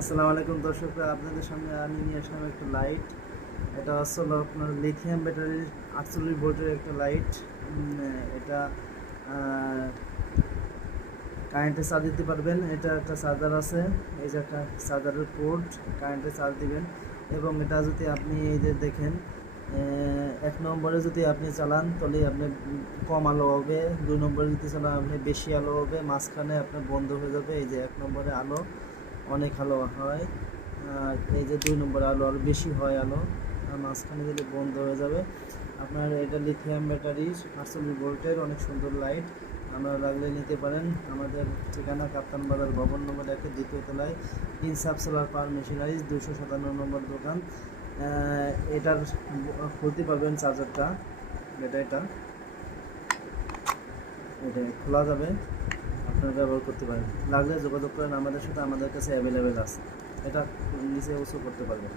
আসসালামু আলাইকুম দর্শকরা, আপনাদের সামনে আমি নিয়ে আসলাম একটা লাইট। এটা আসলে আপনার লিথিয়াম ব্যাটারির 48 ভোল্টের একটা লাইট। এটা কারেন্টে চার্জ দিতে পারবেন। এটা একটা চার্জার আছে, এই যে একটা চার্জারের পোর্ট, কারেন্টে চার্জ দিবেন। এবং এটা যদি আপনি এই যে দেখেন, 1 নম্বরে যদি আপনি চালান তাহলে আপনি কম আলো হবে, 2 নম্বরে যদি চালান আপনি বেশি আলো হবে, মাঝখানে আপনার বন্ধ হয়ে যাবে। এই যে 1 নম্বরে আলো অনেক আলো হয়, আর এই যে 2 নম্বরে আলো আরও বেশি হয় আলো, আর মাঝখানে দিলে বন্ধ হয়ে যাবে। আপনার এটা লিথিয়াম ব্যাটারি 48 ভোল্টের অনেক সুন্দর লাইট, আপনারা লাগলে নিতে পারেন। আমাদের ঠিকানা কাপ্তান বাজার ভবন নম্বর 1-এর 2য় তলায়, ইনসাফ সোলার পাওয়ার মেশিনারিজ, 257 নম্বর দোকান। এটার খুলতে পারবেন চার্জারটা, ব্যাটারিটা এটা খোলা যাবে, আপনারা ব্যবহার করতে পারেন। লাগলে যোগাযোগ করেন আমাদের সাথে, আমাদের কাছে অ্যাভেলেবেল আছে। এটা নিচে উঁচু করতে পারবেন।